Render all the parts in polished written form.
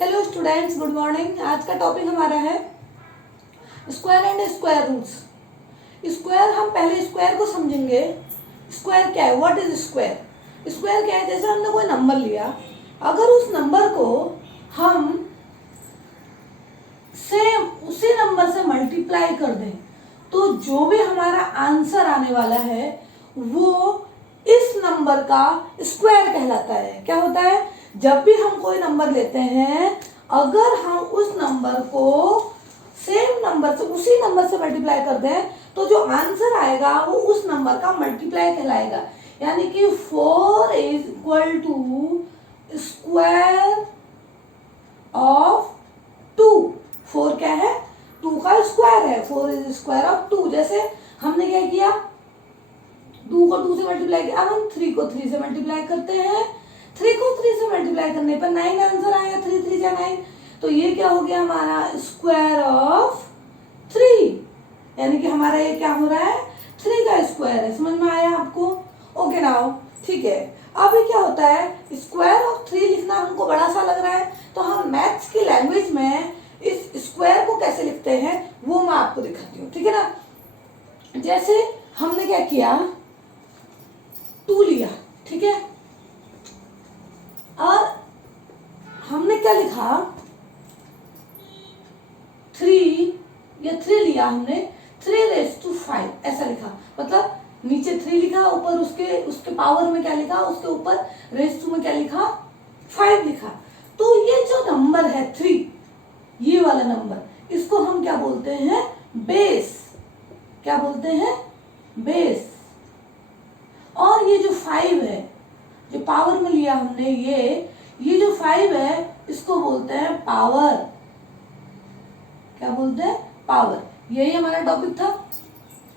Hello students, good morning. आज का topic हमारा है square and square roots. Square, हम पहले स्क्वायर को समझेंगे। स्क्वायर क्या है, व्हाट इज स्क्वायर। स्क्वायर क्या है, जैसे हमने कोई नंबर लिया, अगर उस नंबर को हम सेम उसी नंबर से मल्टीप्लाई कर दें तो जो भी हमारा आंसर आने वाला है वो इस नंबर का स्क्वायर कहलाता है। क्या होता है, जब भी हम कोई नंबर लेते हैं, अगर हम उस नंबर को सेम नंबर से उसी नंबर से मल्टीप्लाई कर दें तो जो आंसर आएगा वो उस नंबर का मल्टीप्लाई कहलाएगा। यानी कि 4 is equal to square of 2। 4 क्या है, 2 का स्क्वायर है। 4 इज स्क्वायर ऑफ 2। जैसे हमने क्या किया, 2 को 2 से मल्टीप्लाई किया, अब हम 3 को 3 से मल्टीप्लाई करते हैं। 3 को 3 से मल्टीप्लाई करने पर 9 आंसर आएगा। 3 3 जा 9, तो ये क्या हो गया हमारा स्क्वायर ऑफ 3। यानी कि हमारा ये क्या हो रहा है, 3 का स्क्वायर है। समझ में आया आपको? ओके नाउ, ठीक है। अब ये क्या होता है, स्क्वायर ऑफ 3 लिखना हमको बड़ा सा लग रहा है, तो हम मैथ्स की लैंग्वेज में इस स्क्वायर को कैसे लिखते हैं वो मैं आपको दिखाती हूँ, ठीक है ना। जैसे हमने क्या किया, 2 लिया, ठीक है, और हमने क्या लिखा, 3 लिया हमने, 3⁵ ऐसा लिखा। मतलब नीचे 3 लिखा, ऊपर उसके पावर में क्या लिखा, उसके ऊपर रेस टू में क्या लिखा, 5 लिखा। तो ये जो नंबर है 3, ये वाला नंबर, इसको हम क्या बोलते हैं, बेस। क्या बोलते हैं, बेस। और ये जो 5 है, जो पावर में लिया हमने, ये जो 5 है, इसको बोलते हैं पावर। क्या बोलते हैं, पावर। यही हमारा टॉपिक था।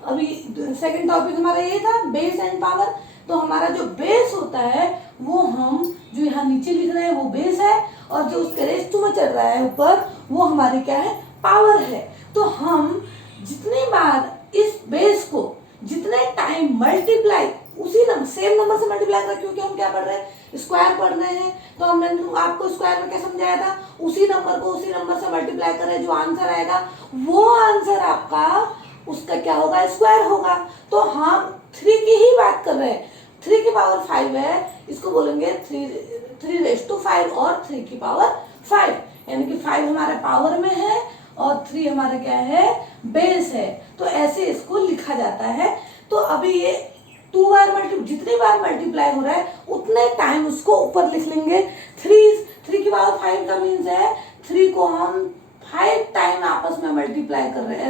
अभी सेकंड टॉपिक हमारा ये था, बेस एंड पावर। तो हमारा जो बेस होता है वो हम जो यहाँ नीचे लिख रहे हैं वो बेस है, और जो उसके रेस टू में चल रहा है ऊपर वो हमारी क्या है, पावर है। तो हम जितनी बार इस बेस को जितने टाइम मल्टीप्लाई उसी सेम नंबर से मल्टीप्लाई कर, क्योंकि हम क्या पढ़ रहे हैं, स्क्वायर पढ़ रहे हैं, तो हमने आपको स्क्वायर में क्या समझाया था, उसी नंबर को उसी नंबर से मल्टीप्लाई करें, जो आंसर आएगा वो आंसर आपका उसका क्या होगा, स्क्वायर होगा। तो हम 3 की ही बात कर रहे हैं। 3 की पावर 5 है, इसको बोलेंगे 3⁵ और 3 की पावर 5। यानी कि 5 हमारे पावर में है और 3 हमारे क्या है, बेस है। तो ऐसे इसको लिखा जाता है। तो अभी ये 2 बार जितनी बार मल्टीप्लाई हो रहा है उतने टाइम उसको ऊपर लिख लेंगे। 3 की पावर 5 का मीन्स है 3 को हम 5 टाइम आपस में मल्टीप्लाई कर रहे हैं,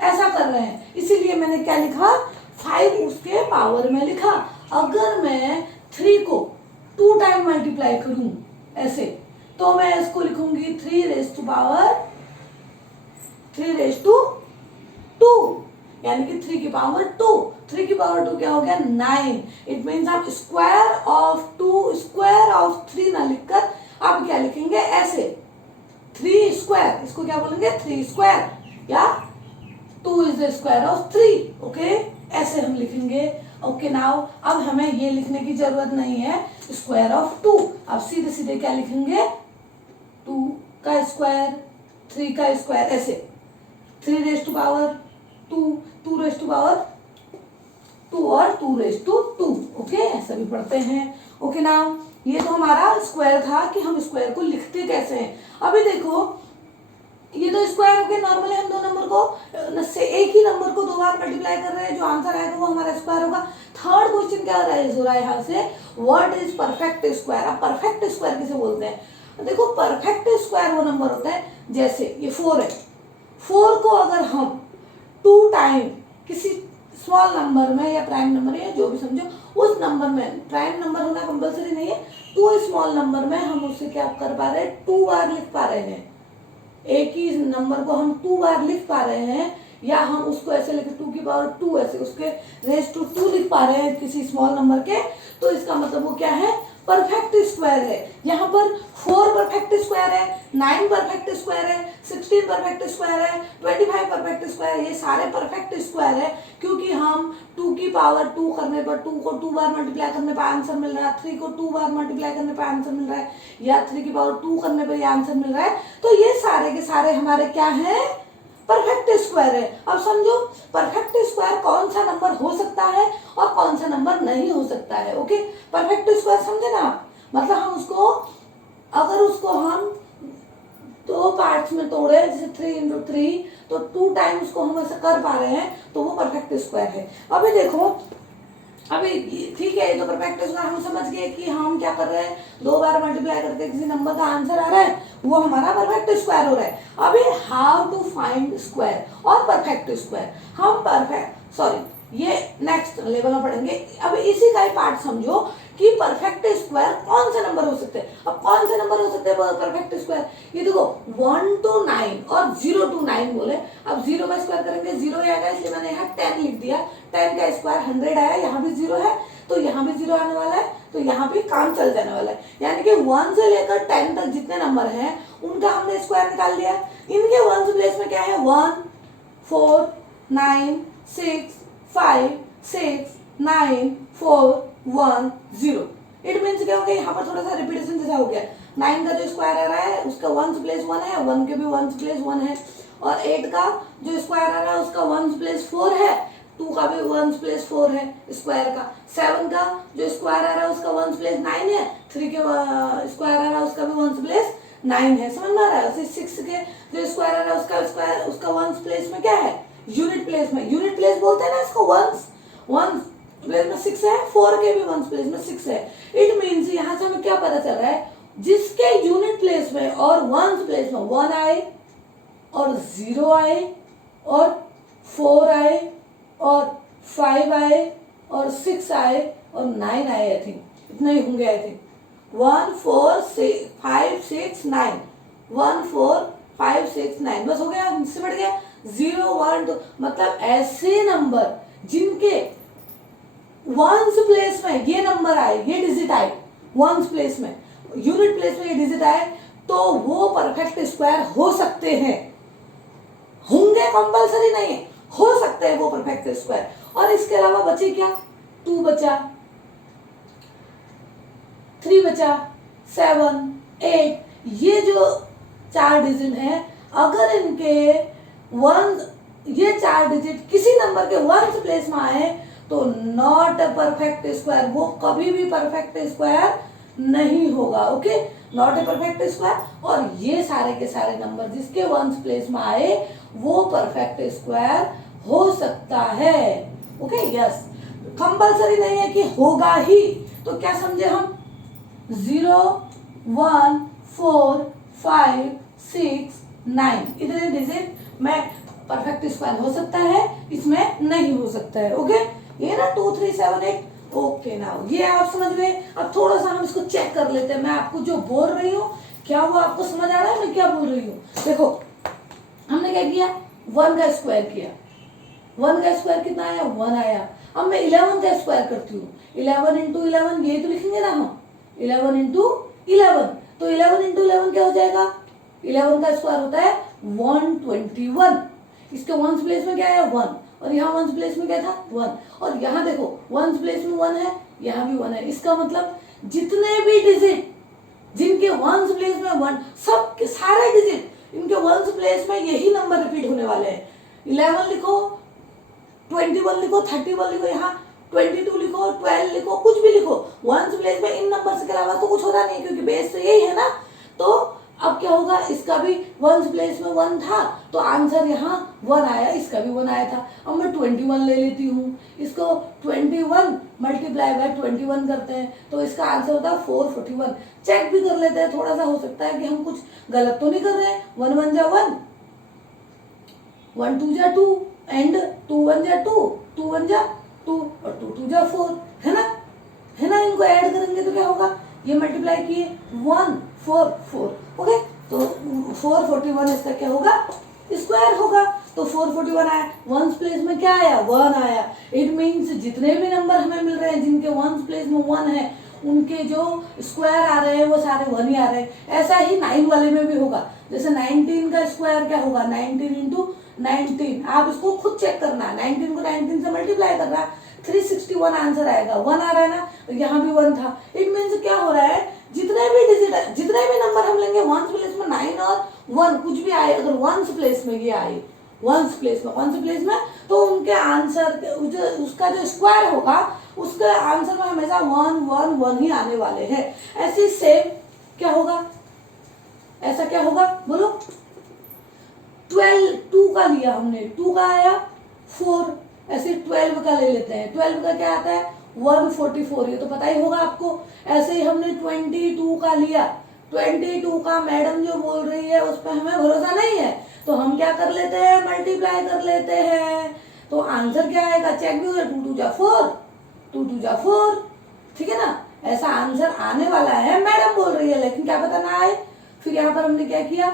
ऐसा कर रहे हैं। इसीलिए मैंने क्या लिखा, 5 उसके पावर में लिखा। अगर मैं 3 को 2 टाइम मल्टीप्लाई करूं ऐसे, तो मैं इसको लिखूंगी 3⁵2, यानी कि 3 की पावर 2। 3 की पावर 2 क्या हो गया, 9। इट मीन्स आप स्क्वायर ऑफ 2, स्क्वायर ऑफ 3 ना लिखकर आप क्या लिखेंगे, ऐसे 3 स्क्वायर, इसको क्या बोलेंगे, 3 स्क्वायर, या 2 is the square of 3। Okay, ऐसे हम लिखेंगे। ओके नाउ, अब हमें ये लिखने की जरूरत नहीं है स्क्वायर ऑफ 2। अब सीधे सीधे क्या लिखेंगे, 2 का स्क्वायर, 3 का स्क्वायर, ऐसे 3⁵2, 2 और 2⁵2। ओके, ऐसा भी पढ़ते हैं। ओके नाउ, ये तो हमारा स्क्वायर था कि हम स्क्वायर को लिखते कैसे हैं। अभी देखो, ये तो स्क्वायर हो गया। नॉर्मली हम दो नंबर को से एक ही नंबर को 2 बार मल्टीप्लाई कर रहे हैं, जो आंसर आएगा वो हमारा स्क्वायर होगा। थर्ड क्वेश्चन क्या राइज हो रहा है यहाँ से, व्हाट इज परफेक्ट स्क्वायर। अब परफेक्ट स्क्वायर किसे बोलते हैं, देखो परफेक्ट स्क्वायर वो नंबर होता है, जैसे ये 4 है, 4 को अगर हम 2 टाइम किसी स्मॉल नंबर में या प्राइम नंबर या जो भी समझो उस नंबर में, प्राइम नंबर होना कंपल्सरी नहीं है, तो स्मॉल नंबर में हम उससे क्या कर पा रहे हैं, 2 बार लिख पा रहे हैं। एक ही नंबर को हम 2 बार लिख पा रहे हैं, या हम उसको ऐसे लिखे 2 की पावर 2, ऐसे उसके रेस टू 2 लिख पा रहे हैं किसी स्मॉल नंबर के, तो इसका मतलब वो क्या है, परफेक्ट स्क्वायर है। यहाँ पर 4 परफेक्ट स्क्वायर है, 9 परफेक्ट स्क्वायर है, 16 परफेक्ट स्क्वायर है, 25 परफेक्ट स्क्वायर है। ये सारे परफेक्ट स्क्वायर है क्योंकि हम 2 की पावर 2 करने पर 2 को 2 बार मल्टीप्लाई करने पर आंसर मिल रहा है, 3 को 2 बार मल्टीप्लाई करने पर आंसर मिल रहा है, या 3 की पावर 2 करने पर ये आंसर मिल रहा है। तो ये सारे के सारे हमारे क्या है, परफेक्ट स्क्वायर है। अब समझो परफेक्ट स्क्वायर कौन सा नंबर हो सकता है और कौन सा नंबर नहीं हो सकता है। ओके, परफेक्ट स्क्वायर समझे ना, मतलब हम उसको, अगर उसको हम 2 पार्ट्स में तोड़े, जैसे 3 इंटू 3, तो 2 टाइम्स उसको हम ऐसे कर पा रहे हैं, तो वो परफेक्ट स्क्वायर है। अभी देखो, अभी ठीक है, तो परफेक्ट स्क्वायर हम समझ गए कि हम क्या कर रहे हैं, 2 बार मल्टीप्लाई करके किसी नंबर का आंसर आ रहा है, वो हमारा परफेक्ट स्क्वायर हो रहा है। अभी हाउ टू फाइंड स्क्वायर और परफेक्ट स्क्वायर, हम परफेक्ट, सॉरी, ये नेक्स्ट लेवल में पढ़ेंगे। अब इसी का ही पार्ट समझो कि परफेक्ट स्क्वायर कौन से नंबर हो सकते हैं। अब कौन से नंबर हो सकते हैं परफेक्ट स्क्वायर, ये देखो 1 to 9 और 0 to 9 बोले। अब 0 का स्क्वायर करेंगे 0 आएगा, इसलिए मैंने यहाँ 10 लिख दिया। 10 का स्क्वायर 100 आया, यहाँ भी 0 है तो यहाँ भी 0 आने वाला है, तो यहाँ भी काम चल जाने वाला है। यानी कि 1 से लेकर 10 तक जितने नंबर हैं उनका हमने स्क्वायर निकाल लिया। इनके 1 प्लेस में क्या है, 1 4 9 6 5 6 9 4 1 0। इट मीन्स क्या हो गया, यहाँ पर थोड़ा सा रिपीटेशन जैसा हो गया। 9 का जो स्क्वायर आ रहा है उसका 1 प्लेस 1 है, 1 के भी 1 प्लेस 1 है, और 8 का जो स्क्वायर आ रहा है उसका 1 प्लेस 4 है, 2 का भी 1 प्लेस 4 है स्क्वायर का। 7 का जो स्क्वायर आ रहा है उसका 1 प्लेस 9 है, 3 के स्क्वायर आ रहा है उसका भी 1 प्लेस 9 है, समझ में आ रहा है। 6 के जो स्क्वायर आ रहा है उसका स्क्वायर, उसका 1 प्लेस में क्या है, यूनिट प्लेस में, यूनिट प्लेस बोलते हैं ना इसको, 1 प्लेस में 6 है, 4 के भी 1 प्लेस में 6 है। इट मीन्स यहाँ से हमें क्या पता चल रहा है, जिसके यूनिट प्लेस में और 1 प्लेस में 1 आए और 0 आए और 4 आए और 5 आए और 6 आए और 9 आए, आई थिंक इतना ही होंगे, आई थिंक 1 4 5 6 9, 1 4 5 6 9, बस हो गया, सिमट गया। 0 1 2, मतलब ऐसे नंबर जिनके 1 प्लेस में ये नंबर आए, ये डिजिट आए 1 प्लेस में, यूनिट प्लेस में ये डिजिट आए, तो वो परफेक्ट स्क्वायर हो सकते हैं। होंगे कंपल्सरी नहीं, हो सकते हैं वो परफेक्ट स्क्वायर। और इसके अलावा बचे क्या, 2 बचा, 3 बचा, 7 8, ये जो 4 डिजिट हैं, अगर इनके 1, ये 4 डिजिट किसी नंबर के 1 प्लेस में आए तो नॉट अ परफेक्ट स्क्वायर, वो कभी भी परफेक्ट स्क्वायर नहीं होगा। Okay, not a perfect square. और ये सारे के सारे नंबर जिसके 1 प्लेस में आए वो परफेक्ट स्क्वायर हो सकता है। ओके, यस, कंपल्सरी नहीं है कि होगा ही। तो क्या समझे हम, 0 1 4 5 6 9, इतने डिजिट में परफेक्ट स्क्वायर हो सकता है, इसमें नहीं हो सकता है। ओके, ये ना 2 3 7 8। ओके, नाउ ये आप समझ गए। अब थोड़ा सा हम इसको चेक कर लेते हैं। मैं आपको जो बोल रही हूँ, क्या वो आपको समझ आ रहा है मैं क्या बोल रही हूँ। देखो, हमने क्या किया, 1 का स्क्वायर किया, 1 का स्क्वायर कितना आया, 1 आया। अब मैं 11 का स्क्वायर करती हूँ, 11 इंटू 11, ये तो लिखेंगे ना हम, 11 इंटू 11, तो 11 इंटू 11 क्या हो जाएगा, 11 का स्क्वायर होता है 121। इसके 1 प्लेस में क्या है, 1, और यहाँ 1 प्लेस में क्या था, 1, और यहाँ देखो 1 प्लेस में 1 है, यहाँ भी 1 है। इसका मतलब जितने भी डिजिट जिनके 1 प्लेस में 1, सब के सारे डिजिट इनके 1 प्लेस में यही नंबर रिपीट होने वाले हैं। 11 लिखो, 21 लिखो, 31 लिखो, यहाँ 22 लिखो, 12 लिखो, कुछ भी लिखो, 1 प्लेस में इन नंबर के अलावा तो कुछ होता नहीं, क्योंकि बेस तो यही है ना। तो अब क्या होगा, इसका भी 1 प्लेस में 1 था तो आंसर यहाँ 1 आया, इसका भी 1 आया था। अब मैं 21 ले लेती हूँ, इसको 21 मल्टीप्लाई बाय 21 करते हैं तो इसका आंसर होता है 441। चेक भी कर लेते हैं, थोड़ा सा हो सकता है कि हम कुछ गलत तो नहीं कर रहे हैं। 1 1 जा 1, 1 2 जा 2, एंड 2 1 जा 2, 2 1 जा 2, और 2 2 जा 4, है ना, है ना। इनको ऐड करेंगे तो क्या होगा, ये मल्टीप्लाई किए 1 4 4, ओके, तो 441 इसका क्या होगा, स्क्वायर होगा। तो 441 आया, 1 प्लेस में क्या आया, 1 आया। इट मीन्स जितने भी नंबर हमें मिल रहे हैं जिनके 1 प्लेस में 1 है, उनके जो स्क्वायर आ रहे हैं वो सारे 1 ही आ रहे हैं। ऐसा ही 9 वाले में भी होगा। जैसे 19 का स्क्वायर क्या होगा, 19 इंटू 19। आप इसको खुद चेक करना, 19 को 19 से मल्टीप्लाई करना, 361 आंसर आएगा। 1 आ रहा है ना, यहाँ भी 1 था। इट मीन्स क्या हो रहा है, जितने भी डिजिट, जितने भी नंबर हम लेंगे वंस प्लेस में 9 और 1 कुछ भी आए, अगर वंस प्लेस में ये आए, वंस प्लेस में तो उनके आंसर उसका जो स्क्वायर होगा उसके आंसर में हमेशा 1 1 1 ही आने वाले हैं। ऐसे सेम क्या होगा, ऐसा क्या होगा बोलो, 12 2 का लिया हमने, 2 का आया 4, ऐसे 12 का ले लेते हैं। 12 का क्या आता है 144, ये तो पता ही होगा आपको। ऐसे ही हमने 22 का लिया, 22 का मैडम जो बोल रही है उस पर हमें भरोसा नहीं है, तो हम क्या कर लेते हैं, मल्टीप्लाई कर लेते हैं। तो आंसर क्या आएगा, चेक भी हो जाए, 2 2 जा 4, 2 2 जा 4, ठीक है ना। ऐसा आंसर आने वाला है, मैडम बोल रही है, लेकिन क्या पता ना आए। फिर यहाँ पर हमने क्या किया,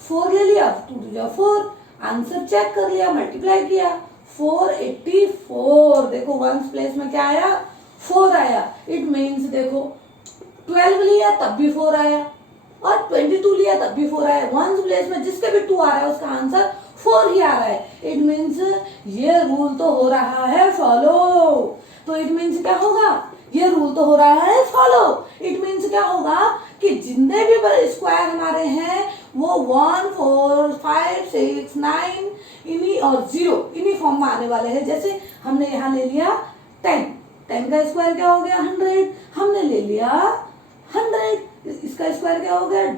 4 ले लिया, 2 2 जा 4, आंसर चेक कर लिया, मल्टीप्लाई किया, 484। देखो वंस प्लेस में क्या आया, 4 आया। इट मीन्स देखो 12 लिया तब भी 4 आया, और 22 लिया तब भी 4 आया। वंस प्लेस में जिसके भी 2 आ रहा है उसका आंसर 4 ही आ रहा है। इट मीन्स ये रूल तो हो रहा है फॉलो। तो इट मीन्स क्या होगा, ये रूल तो हो रहा है फॉलो। इट मीन्स क्या होगा कि जितने भी स्क्वायर हमारे हैं वो 1 4 5 6 9 इन्हीं और 0 इन्हीं फॉर्म में आने वाले हैं। जैसे हमने यहाँ ले लिया 10, 10 का स्क्वायर क्या हो गया 100, हमने ले लिया 100, इसका स्क्वायर क्या हो गया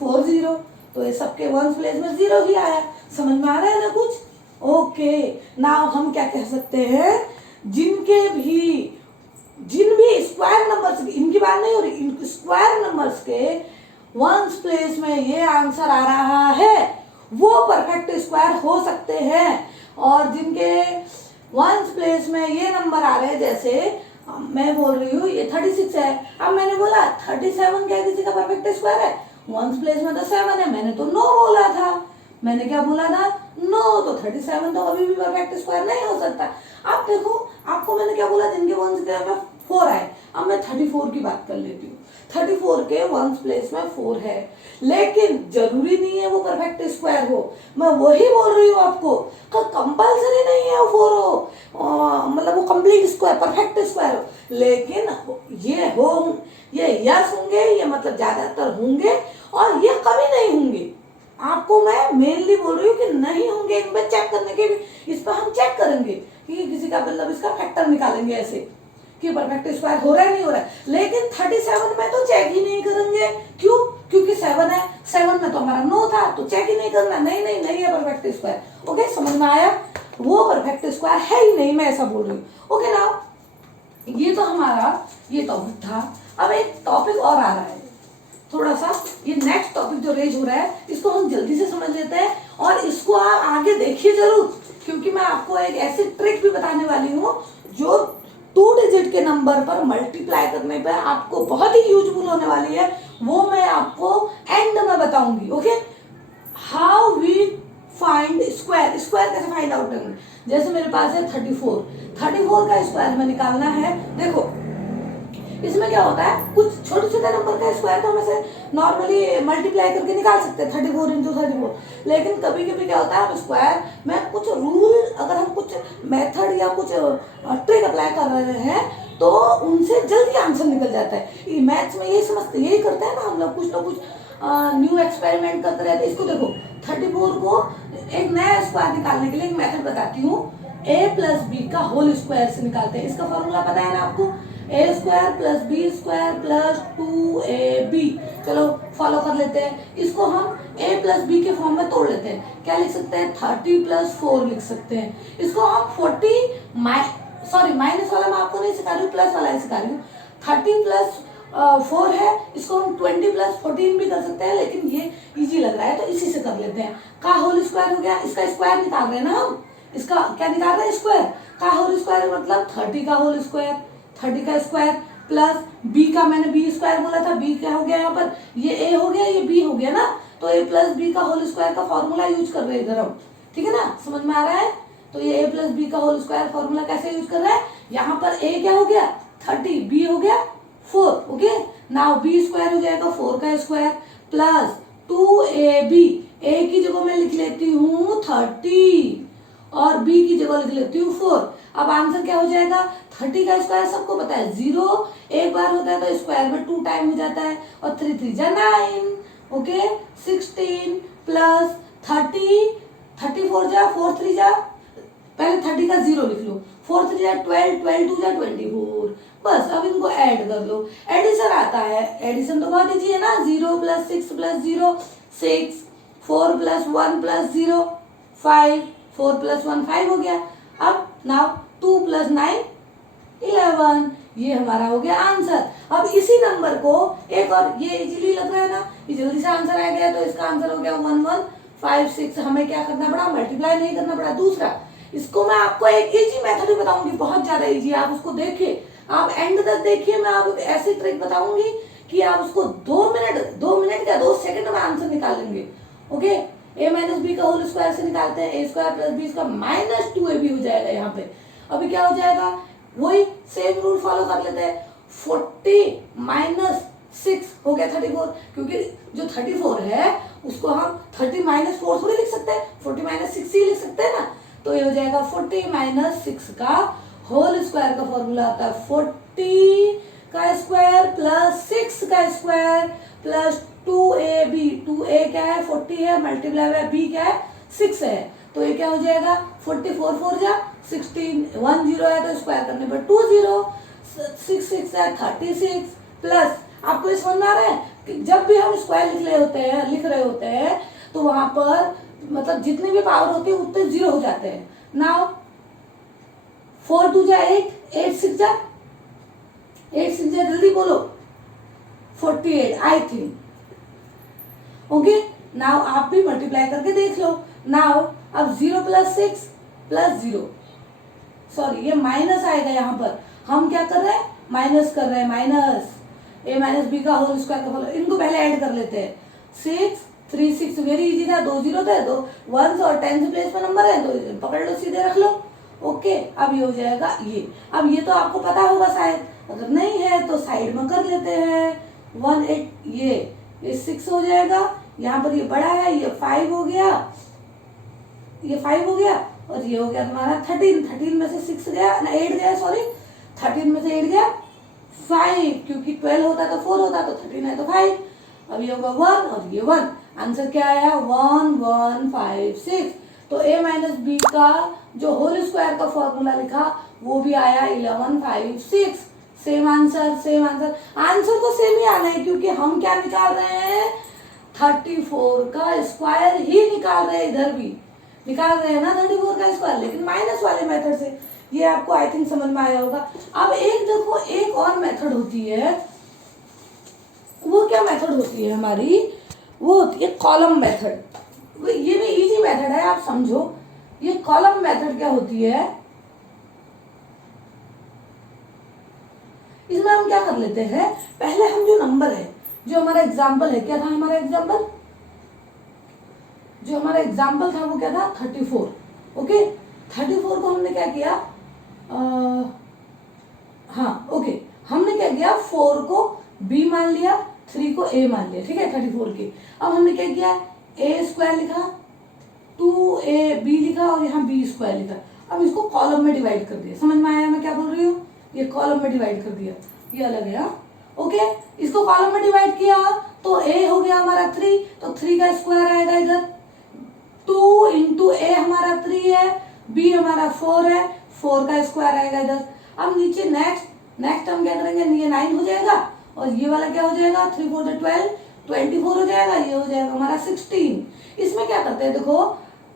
40, तो ये सबके वंस प्लेस में 0 ही आया। समझ में आ रहा है ना कुछ। ओके, नाउ हम क्या कह सकते हैं, जिन भी स्क्वायर नंबर्स, इनकी बात नहीं हो रही, स्क्वायर नंबर्स के वंस प्लेस में ये आंसर आ रहा है वो परफेक्ट स्क्वायर हो सकते हैं। और जिनके वंस प्लेस में ये नंबर आ रहे हैं, जैसे मैं बोल रही हूँ ये 36 है, अब मैंने बोला 37 क्या किसी का परफेक्ट स्क्वायर है, वंस प्लेस में तो 7 है, मैंने तो 9 बोला था। मैंने क्या बोला था 9, तो 37 तो अभी भी परफेक्ट स्क्वायर नहीं हो सकता। अब देखो आपको मैंने क्या बोला, जिनके वंस प्लेस में 4 आए, अब मैं 34 की बात कर लेती हूँ। 34 के वंस प्लेस में 4 है, लेकिन जरूरी नहीं है वो परफेक्ट स्क्वायर हो। मैं वही बोल रही हूँ आपको, कंपल्सरी नहीं है वो 4 हो, मतलब वो कंप्लीट स्क्वायर परफेक्ट स्क्वायर हो, लेकिन ये यस होंगे, ये मतलब ज्यादातर होंगे, और ये कभी नहीं होंगे। आपको मैं मेनली बोल रही हूँ कि नहीं होंगे, इनमें चेक करने के भी, इस पर हम चेक करेंगे कि किसी का मतलब इसका फैक्टर निकालेंगे ऐसे कि परफेक्ट स्क्वायर हो रहा है नहीं हो रहा है। लेकिन 37 में तो चेक ही नहीं करेंगे, क्यों, क्योंकि 7 है, 7 में तो हमारा 9 था, तो चेक ही नहीं करना, नहीं है परफेक्ट स्क्वायर। ओके, समझ में आया, वो परफेक्ट स्क्वायर है ही नहीं, मैं ऐसा बोल रही हूँ। ओके नाउ, ये तो हमारा ये टॉपिक था। अब एक टॉपिक और आ रहा है, थोड़ा सा ये नेक्स्ट टॉपिक जो रेज हो रहा है इसको हम जल्दी से समझ लेते हैं, और इसको आप आगे देखिए जरूर, क्योंकि मैं आपको एक ऐसी ट्रिक भी बताने वाली हूँ जो 2 डिजिट के नंबर पर मल्टीप्लाई करने पर आपको बहुत ही यूजफुल होने वाली है। वो मैं आपको एंड में बताऊंगी। Okay, how we find square, square कैसे फाइंड आउट करेंगे। जैसे मेरे पास है 34 का स्क्वायर हमें निकालना है। देखो इसमें क्या होता है, कुछ छोटे छोटे नंबर का स्क्वायर तो हम ऐसे नॉर्मली मल्टीप्लाई करके निकाल सकते हैं 34 इंटू 34, लेकिन कभी कभी क्या होता है हम स्क्वायर में कुछ रूल, अगर हम कुछ मेथड या कुछ ट्रिक अप्लाई कर रहे हैं तो उनसे जल्दी आंसर निकल जाता है। मैथ्स में यही करते हैं ना हम लोग, कुछ न्यू एक्सपेरिमेंट करते रहते हैं। इसको देखो 34 को एक नया स्क्वायर निकालने के लिए एक मेथड बताती हूँ, a प्लस बी का होल स्क्वायर से निकालते हैं। इसका फॉर्मूला पता है ना आपको, a square plus b square plus 2ab। चलो फॉलो कर लेते हैं। इसको हम a प्लस बी के फॉर्म में तोड़ लेते हैं। क्या लिख सकते हैं, 30 प्लस 4 लिख सकते हैं। इसको हम 40 माइनस वाला मैं आपको नहीं सिखा रही हूँ, प्लस वाला ही सिखा रही हूँ। 30 प्लस 4 है, इसको हम 20 प्लस 14 भी कर सकते हैं, लेकिन ये इजी लग रहा है तो इसी से कर लेते हैं। का होल स्क्वायर हो गया, इसका स्क्वायर निकाल रहे हैं ना हम, इसका क्या निकाल रहे हैं, स्क्वायर का होल स्क्वायर, मतलब 30 का होल स्क्वायर, 30 का स्क्वायर प्लस बी का, मैंने बी स्क्वायर बोला था, बी क्या हो गया यहाँ पर, ये ए हो गया, ये बी हो गया ना, तो ए प्लस बी का होल स्क्वायर का फॉर्मूला यूज कर रहे हैं इधर हम, ठीक है ना, समझ में आ रहा है। तो ये ए प्लस बी का होल स्क्वायर फॉर्मूला कैसे यूज कर रहा है, यहाँ पर ए क्या हो गया 30, बी हो गया 4, ओके। नाउ बी स्क्वायर हो जाएगा 4 का स्क्वायर प्लस 2ab, ए की जगह मैं लिख लेती हूँ 30 और बी की जगह लिख लेती हूँ 4। अब आंसर क्या हो जाएगा, 30 का स्क्वायर सबको पता है 0, एक बार होता है तो स्क्वायर में 2 टाइम हो जाता है और 3 3 जा 9, ओके। 16 प्लस 30, 34 जा 4 3 जा, पहले 30 का 0 लिख लो, 4 3 जा 12, 12 2 जा 24, बस। अब इनको ऐड कर लो, एडिशन आता है, एडिशन तो बहुत ईजी है ना। 0 plus 6 plus 0 6, 4 plus 1 plus 0 5, 4 plus 1 5 हो गया। अब नाउ 2 प्लस 9 11, ये हमारा हो गया आंसर। अब इसी नंबर को एक और, ये इजीली लग रहा है ना, ये जल्दी से आंसर आ गया, तो इसका आंसर हो गया 1156। हमें क्या करना पड़ा, मल्टीप्लाई नहीं करना पड़ा। दूसरा, इसको मैं आपको एक इजी मेथड भी बताऊंगी, बहुत ज्यादा इजी, आप उसको देखिए, आप एंड तक देखिए। मैं आपको ऐसी ट्रिक बताऊंगी कि आप उसको 2 मिनट या 2 सेकंड में आंसर निकाल लेंगे, ओके। a माइनस बी का होल स्क्वायर से निकालते हैं, ए स्क्वायर प्लस बी का माइनस 2ab हो जाएगा यहाँ पे। अभी क्या हो जाएगा, वही सेम रूल फॉलो कर लेते हैं। 40 माइनस 6 हो गया 34, क्योंकि जो 34 है उसको हम 30 माइनस 4 थोड़ी लिख सकते हैं, 40 माइनस 6 ही लिख सकते हैं ना। तो ये हो जाएगा 40 माइनस 6 का होल स्क्वायर का फॉर्मूला आता है 40 का स्क्वायर प्लस 6 का स्क्वायर प्लस 2ab, 2a क्या है 40 है, मल्टीप्लाई बाय b क्या है 6 है, तो ये क्या हो जाएगा 44 4 जा 16, 1 0 है तो स्क्वायर करने पर 2 0, 6 6 है 36 प्लस, आपको ये समझ में आ रहा है कि जब भी हम स्क्वायर लिख रहे होते हैं तो वहां पर मतलब जितनी भी पावर होती है उतने 0 हो जाते हैं। नाउ 4 2 जा 8, 8 6 जा, 8 6 जा, जल्दी बोलो 48 आई थिंक, ओके। नाउ आप भी मल्टीप्लाई करके देख लो। नाउ अब 0 प्लस 6 प्लस 0, सॉरी ये माइनस आएगा, यहाँ पर हम क्या कर रहे हैं माइनस कर रहे हैं, माइनस a माइनस बी का होल स्क्वायर का फॉलो, इनको पहले ऐड कर लेते हैं। 6 3 6 वेरी इजी था, 2 0 थे, 2 1 और 10 प्लेस में नंबर है तो पकड़ लो सीधे रख लो, ओके। अब ये हो जाएगा ये, अब ये तो आपको पता होगा शायद, अगर नहीं है तो साइड में कर लेते हैं। 1 8 ये 6 हो जाएगा, यहाँ पर ये बड़ा है, ये 5 हो गया, ये 5 हो गया और ये हो गया तुम्हारा 13 में से 6 गया ना 8 गया, सॉरी 13 में से 8 गया 5, क्योंकि 12 होता तो 4 होता, तो 13 है तो 5। अब ये होगा 1 और ये 1, आंसर क्या आया 1 1 5 6। तो a माइनस बी का जो होल स्क्वायर का फॉर्मूला लिखा वो भी आया 11 5 6। Same answer, same answer, answer तो सेम ही आना है क्योंकि हम क्या निकाल रहे हैं 34 का स्क्वायर ही निकाल रहे हैं, इधर भी निकाल रहे हैं ना 34 का स्क्वायर, लेकिन माइनस वाले मेथड से। ये आपको आई थिंक समझ में आया होगा। अब एक देखो एक और मेथड होती है, वो क्या मेथड होती है हमारी, वो होती है कॉलम मेथड। ये भी इजी मेथड है, आप समझो। ये कॉलम मेथड क्या होती है, इसमें हम क्या कर लेते हैं, पहले हम जो नंबर है, जो हमारा एग्जाम्पल है, क्या था हमारा एग्जाम्पल, जो हमारा एग्जाम्पल था वो क्या था 34, ओके। 34 को हमने क्या किया, हाँ ओके, हमने क्या किया 4 को b मान लिया, 3 को a मान लिया, ठीक है 34 के। अब हमने क्या किया a स्क्वायर लिखा, 2ab लिखा और यहाँ b स्क्वायर लिखा। अब इसको कॉलम में डिवाइड कर दिया, समझ में आया मैं क्या बोल रही हूँ, ये कॉलम में डिवाइड कर दिया, ये अलग है, ओके। इसको कॉलम में डिवाइड किया तो a हो गया हमारा 3, तो 3 का स्क्वायर आएगा इधर, 2 इंटू a हमारा 3 है, b हमारा 4 है, 4 का स्क्वायर आएगा इधर। अब नीचे नेक्स्ट हम क्या करेंगे, ये 9 हो जाएगा और ये वाला क्या हो जाएगा 3 4 12 24 हो जाएगा, ये हो जाएगा हमारा 16। इसमें क्या करते हैं देखो,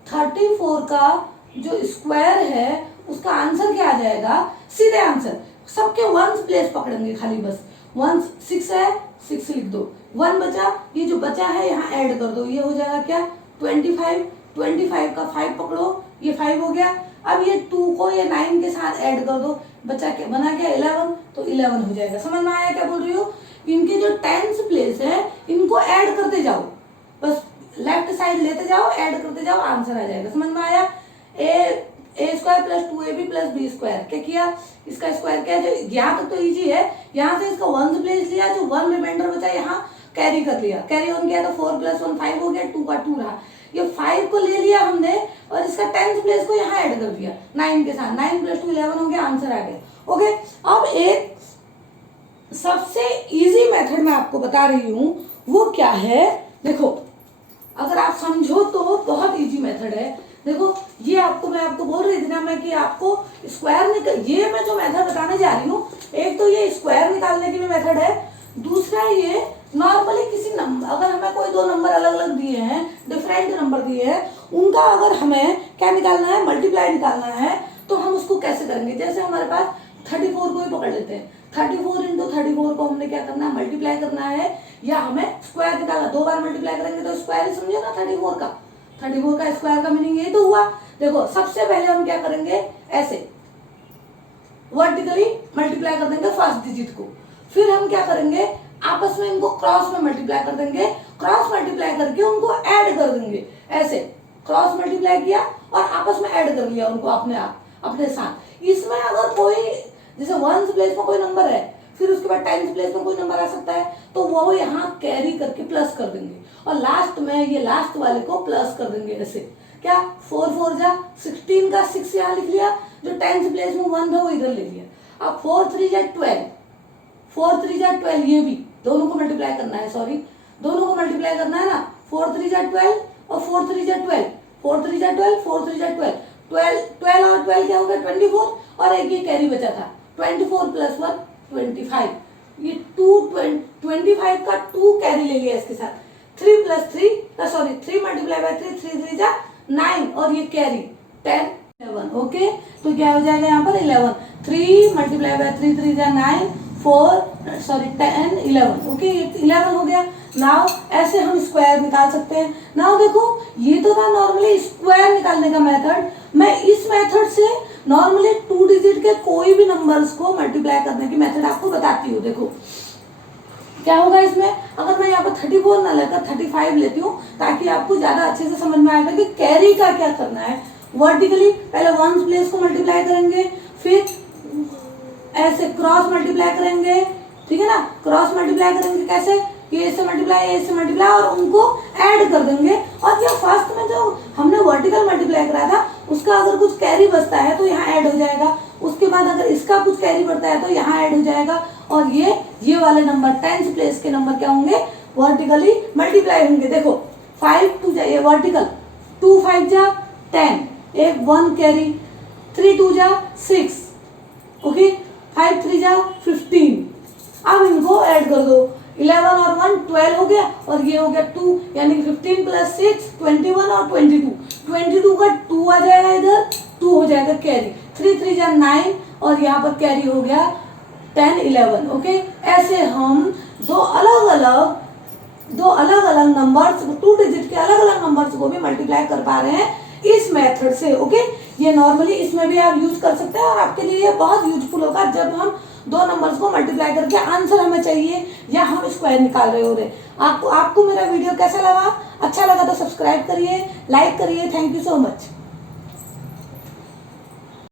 34 का जो स्क्वायर है उसका आंसर क्या आ जाएगा, सीधे आंसर, सबके वंस प्लेस पकड़ेंगे खाली, बस 1 6 है 6 लिख दो, 1 बचा, ये जो बचा है यहाँ ऐड कर दो, ये हो जाएगा क्या 25 का 5 पकड़ो, ये 5 हो गया। अब ये 2 को ये 9 के साथ ऐड कर दो, बचा क्या बना क्या 11, तो 11 हो जाएगा। समझ में आया क्या बोल रही हूँ, इनके जो टेंस प्लेस है इनको ऐड करते जाओ, बस लेफ्ट साइड लेते जाओ, ऐड करते जाओ, आंसर आ जाएगा। समझ में आया, a square plus 2ab plus b square, क्या किया, इसका स्क्वायर क्या है, जो यहाँ तक तो इजी है, यहाँ से इसका 1 प्लेस लिया, जो 1 रिमाइंडर बचा यहाँ कैरी कर लिया, कैरी ऑन किया तो 4 + 1 5 हो गया, 2 का 2 रहा, ये 5 को ले लिया हमने और इसका 10th प्लेस को यहाँ ऐड कर दिया 9 के साथ, 9 + 2 11 हो गया, आंसर आ गया। ओके, अब एक सबसे इजी मेथड मैं आपको बता रही हूँ, वो क्या है, देखो अगर आप समझो तो बहुत इजी मेथड है। देखो ये मैं आपको बोल रही थी ना मैं कि आपको स्क्वायर ये मैं जो मेथड बताने जा रही हूँ, एक तो ये स्क्वायर निकालने की भी मेथड है, दूसरा ये नॉर्मली किसी नंबर, अगर हमें कोई दो नंबर अलग अलग दिए हैं, डिफरेंट नंबर दिए हैं, उनका अगर हमें क्या निकालना है, मल्टीप्लाई निकालना है, तो हम उसको कैसे करेंगे। जैसे हमारे पास 34 को ही पकड़ लेते हैं, 34 × 34 को हमने क्या करना है, मल्टीप्लाई करना है, या हमें स्क्वायर निकालना, 2 बार मल्टीप्लाई करेंगे तो स्क्वायर ही समझे ना 34 का, 34 का स्क्वायर का मीनिंग यही तो हुआ। देखो सबसे पहले हम क्या करेंगे, ऐसे वर्टिकली मल्टीप्लाई कर देंगे फर्स्ट डिजिट को, फिर हम क्या करेंगे, आपस में इनको क्रॉस में मल्टीप्लाई कर देंगे, क्रॉस मल्टीप्लाई करके उनको ऐड कर देंगे, ऐसे क्रॉस मल्टीप्लाई किया और आपस में ऐड कर लिया उनको अपने साथ। इसमें अगर कोई जैसे 1 प्लेस में कोई नंबर है, फिर उसके बाद 10 प्लेस में कोई नंबर आ सकता है, तो वो यहाँ कैरी करके प्लस कर देंगे और लास्ट में ये लास्ट वाले को प्लस कर देंगे, ऐसे क्या 4 4 जा 16 का 6 यहाँ लिख लिया, जो 10th प्लेस में 1 था वो इधर ले लिया। अब 4 3 जा 12, 4 3 जा 12, ये भी दोनों को मल्टीप्लाई करना है, सॉरी दोनों को मल्टीप्लाई करना है ना, 4 3 जा 12 और 4 3 जा 12, 4 3 जा 12, 4 3 जा 12, 12 और 12 क्या हो गया 24, और एक ये कैरी बचा था 24 + 1 25, ये 25 का 2 कैरी ले लिया इसके साथ, 3 + 3 3 × 3 3 3 जा 9 और ये कैरी 10 11। ओके, तो क्या हो जाएगा यहाँ पर 11, 3 × 3 3 जा 9 10 11। ओके, ये 11 हो गया। नाउ ऐसे हम स्क्वायर निकाल सकते हैं। नाउ देखो ये तो था नॉर्मली स्क्वायर निकालने का मेथड, मैं इस मेथड से नॉर्मली 2 डिजिट के कोई भी नंबर्स को मल्टीप्लाई करने की मेथड आपको बताती हूँ। देखो क्या होगा इसमें, अगर मैं यहाँ पर 34 ना लेकर 35 लेती हूँ, ताकि आपको ज्यादा अच्छे से समझ में आएगा कि कैरी का क्या करना है। वर्टिकली पहले 1 प्लेस को मल्टीप्लाई करेंगे, फिर ऐसे क्रॉस मल्टीप्लाई करेंगे, ठीक है ना, क्रॉस मल्टीप्लाई करेंगे कैसे, ये से मल्टीप्लाई और उनको ऐड कर देंगे, और ये फर्स्ट में जो हमने वर्टिकल मल्टीप्लाई कराया था उसका अगर कुछ कैरी बचता है तो यहाँ ऐड हो जाएगा, उसके बाद अगर इसका कुछ कैरी बढ़ता है तो यहाँ ऐड हो जाएगा, और ये वाले नंबर 10th प्लेस के नंबर क्या होंगे, वर्टिकली मल्टीप्लाई होंगे। देखो 5 2 जा, ये वर्टिकल 2 5 जा 10, एक 1 कैरी, 3 2 जा 6, ओके, 5 3 जा 15। अब इनको ऐड कर दो, 11 और 1 12 हो गया, और ये हो गया 2, यानी 15 + 6 21 और 22 का 2 आ जाएगा, इधर 2 हो जाएगा कैरी, 3 3 जा 9 और यहाँ पर कैरी हो गया 10 11। ओके, ऐसे हम दो अलग अलग नंबर्स, 2 डिजिट के अलग अलग नंबर्स को भी मल्टीप्लाई कर पा रहे हैं इस मेथड से। ओके, ये नॉर्मली इसमें भी आप यूज कर सकते हैं, और आपके लिए ये बहुत यूजफुल होगा जब हम 2 नंबर्स को मल्टीप्लाई करके आंसर हमें चाहिए या हम स्क्वायर निकाल रहे होते। आपको मेरा वीडियो कैसा लगा, अच्छा लगा तो सब्सक्राइब करिए, लाइक करिए। Thank you so much.